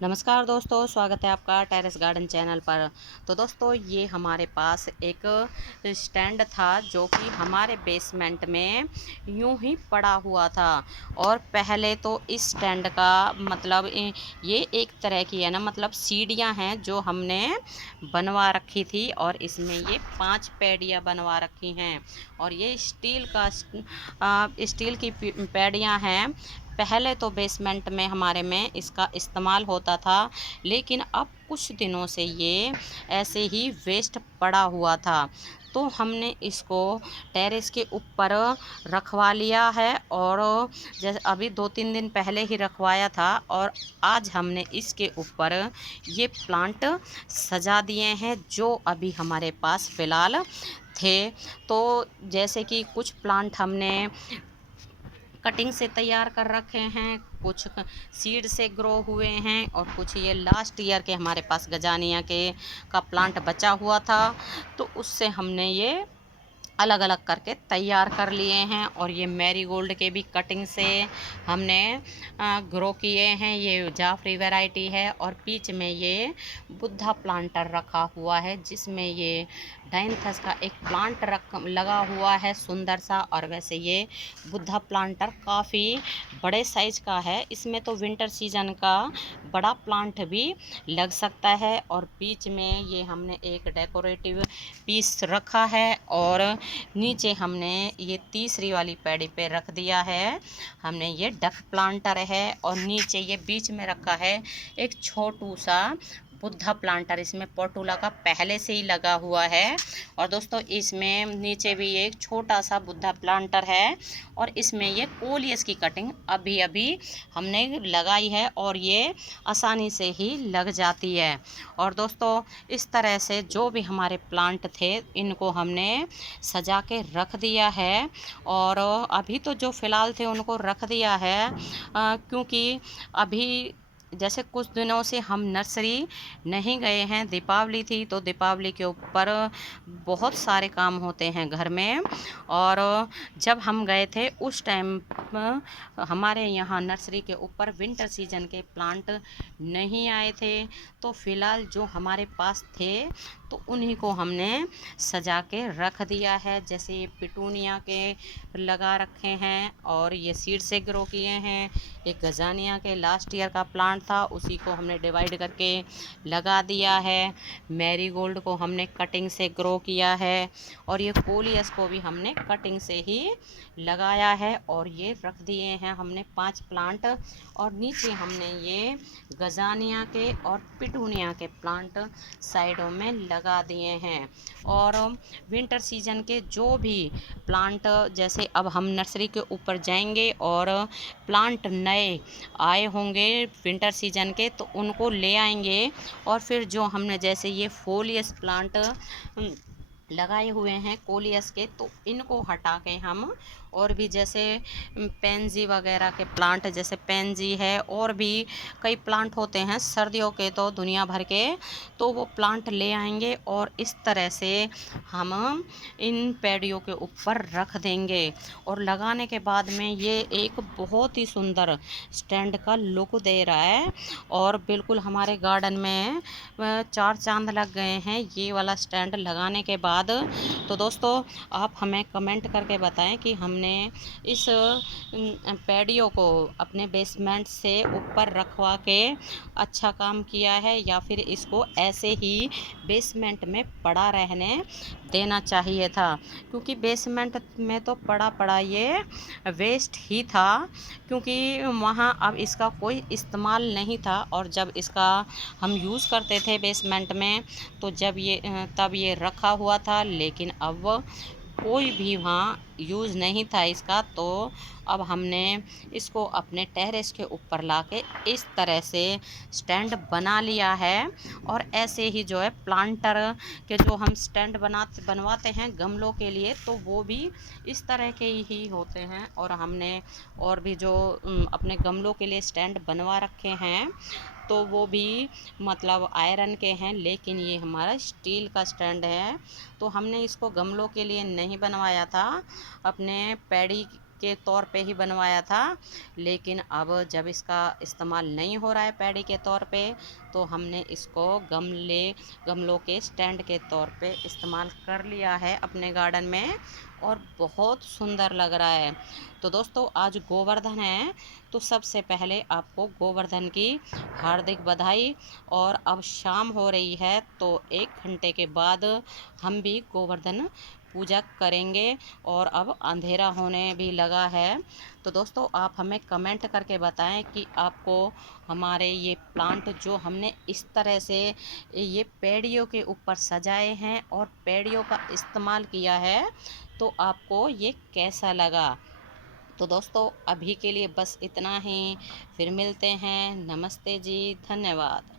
नमस्कार दोस्तों, स्वागत है आपका टेरेस गार्डन चैनल पर। तो दोस्तों, ये हमारे पास एक स्टैंड था जो कि हमारे बेसमेंट में यूं ही पड़ा हुआ था। और पहले तो इस स्टैंड का मतलब ये एक तरह की है ना, मतलब सीढ़ियां हैं जो हमने बनवा रखी थी और इसमें ये 5 पैड़ियां बनवा रखी हैं। और ये स्टील की पैड़ियां हैं। पहले तो बेसमेंट में हमारे में इसका इस्तेमाल होता था, लेकिन अब कुछ दिनों से ये ऐसे ही वेस्ट पड़ा हुआ था। तो हमने इसको टेरेस के ऊपर रखवा लिया है। और जैसे अभी 2-3 दिन पहले ही रखवाया था और आज हमने इसके ऊपर ये प्लांट सजा दिए हैं जो अभी हमारे पास फ़िलहाल थे। तो जैसे कि कुछ प्लांट हमने कटिंग से तैयार कर रखे हैं, कुछ सीड से ग्रो हुए हैं और कुछ ये लास्ट ईयर के हमारे पास गजानिया के का प्लांट बचा हुआ था, तो उससे हमने ये अलग अलग करके तैयार कर लिए हैं। और ये मैरीगोल्ड के भी कटिंग से हमने ग्रो किए हैं। ये जाफरी वैरायटी है। और बीच में ये बुद्धा प्लांटर रखा हुआ है जिसमें ये डाइंथस का एक प्लांट लगा हुआ है सुंदर सा। और वैसे ये बुद्धा प्लांटर काफ़ी बड़े साइज का है, इसमें तो विंटर सीजन का बड़ा प्लांट भी लग सकता है। और बीच में ये हमने एक डेकोरेटिव पीस रखा है और नीचे हमने ये तीसरी वाली पैड़ी पे रख दिया है, हमने ये डक प्लांटर है। और नीचे ये बीच में रखा है एक छोटू सा बुद्धा प्लांटर, इसमें पोटूला का पहले से ही लगा हुआ है। और दोस्तों, इसमें नीचे भी एक छोटा सा बुद्धा प्लांटर है और इसमें ये कोलियस की कटिंग अभी अभी हमने लगाई है और ये आसानी से ही लग जाती है। और दोस्तों, इस तरह से जो भी हमारे प्लांट थे इनको हमने सजा के रख दिया है। और अभी तो जो फ़िलहाल थे उनको रख दिया है क्योंकि अभी जैसे कुछ दिनों से हम नर्सरी नहीं गए हैं। दीपावली थी तो दीपावली के ऊपर बहुत सारे काम होते हैं घर में। और जब हम गए थे उस टाइम हमारे यहाँ नर्सरी के ऊपर विंटर सीजन के प्लांट नहीं आए थे। तो फ़िलहाल जो हमारे पास थे तो उन्हीं को हमने सजा के रख दिया है। जैसे ये पिटूनिया के लगा रखे हैं और ये सीड से ग्रो किए हैं। एक गजानिया के लास्ट ईयर का प्लांट था, उसी को हमने डिवाइड करके लगा दिया है। मैरीगोल्ड को हमने कटिंग से ग्रो किया है और ये कोलियस को भी हमने कटिंग से ही लगाया है। और ये रख दिए हैं हमने 5 प्लांट। और नीचे हमने ये गजानिया के और पिटूनिया के प्लांट साइडों में लगा दिए हैं। और विंटर सीजन के जो भी प्लांट, जैसे अब हम नर्सरी के ऊपर जाएंगे और प्लांट नए आए होंगे विंटर सीजन के तो उनको ले आएंगे। और फिर जो हमने जैसे ये फोलियस प्लांट लगाए हुए हैं कोलियस के, तो इनको हटा के हम और भी जैसे पेंजी वगैरह के प्लांट, जैसे पेंजी है और भी कई प्लांट होते हैं सर्दियों के तो दुनिया भर के, तो वो प्लांट ले आएंगे और इस तरह से हम इन पेड़ियों के ऊपर रख देंगे। और लगाने के बाद में ये एक बहुत ही सुंदर स्टैंड का लुक दे रहा है और बिल्कुल हमारे गार्डन में 4 चांद लग गए हैं ये वाला स्टैंड लगाने के बाद। तो दोस्तों, आप हमें कमेंट करके बताएं कि हमने इस पैडियो को अपने बेसमेंट से ऊपर रखवा के अच्छा काम किया है या फिर इसको ऐसे ही बेसमेंट में पड़ा रहने देना चाहिए था। क्योंकि बेसमेंट में तो पड़ा पड़ा ये वेस्ट ही था, क्योंकि वहाँ अब इसका कोई इस्तेमाल नहीं था। और जब इसका हम यूज़ करते थे बेसमेंट में तो तब ये रखा हुआ था, लेकिन अब कोई भी वहाँ यूज़ नहीं था इसका। तो अब हमने इसको अपने टेरेस के ऊपर लाके इस तरह से स्टैंड बना लिया है। और ऐसे ही जो है प्लांटर के जो हम स्टैंड बनवाते हैं गमलों के लिए, तो वो भी इस तरह के ही होते हैं। और हमने और भी जो अपने गमलों के लिए स्टैंड बनवा रखे हैं तो वो भी मतलब आयरन के हैं, लेकिन ये हमारा स्टील का स्टैंड है। तो हमने इसको गमलों के लिए नहीं बनवाया था, अपने पैड़ी के तौर पे ही बनवाया था, लेकिन अब जब इसका इस्तेमाल नहीं हो रहा है पैडी के तौर पे, तो हमने इसको गमलों के स्टैंड के तौर पे इस्तेमाल कर लिया है अपने गार्डन में, और बहुत सुंदर लग रहा है। तो दोस्तों आज गोवर्धन है, तो सबसे पहले आपको गोवर्धन की हार्दिक बधाई। और अब शाम हो रही है, तो 1 घंटे के बाद हम भी गोवर्धन पूजा करेंगे, और अब अंधेरा होने भी लगा है। तो दोस्तों आप हमें कमेंट करके बताएं कि आपको हमारे ये प्लांट जो हमने इस तरह से ये पेड़ियों के ऊपर सजाए हैं और पेड़ियों का इस्तेमाल किया है, तो आपको ये कैसा लगा। तो दोस्तों अभी के लिए बस इतना ही, फिर मिलते हैं। नमस्ते जी, धन्यवाद।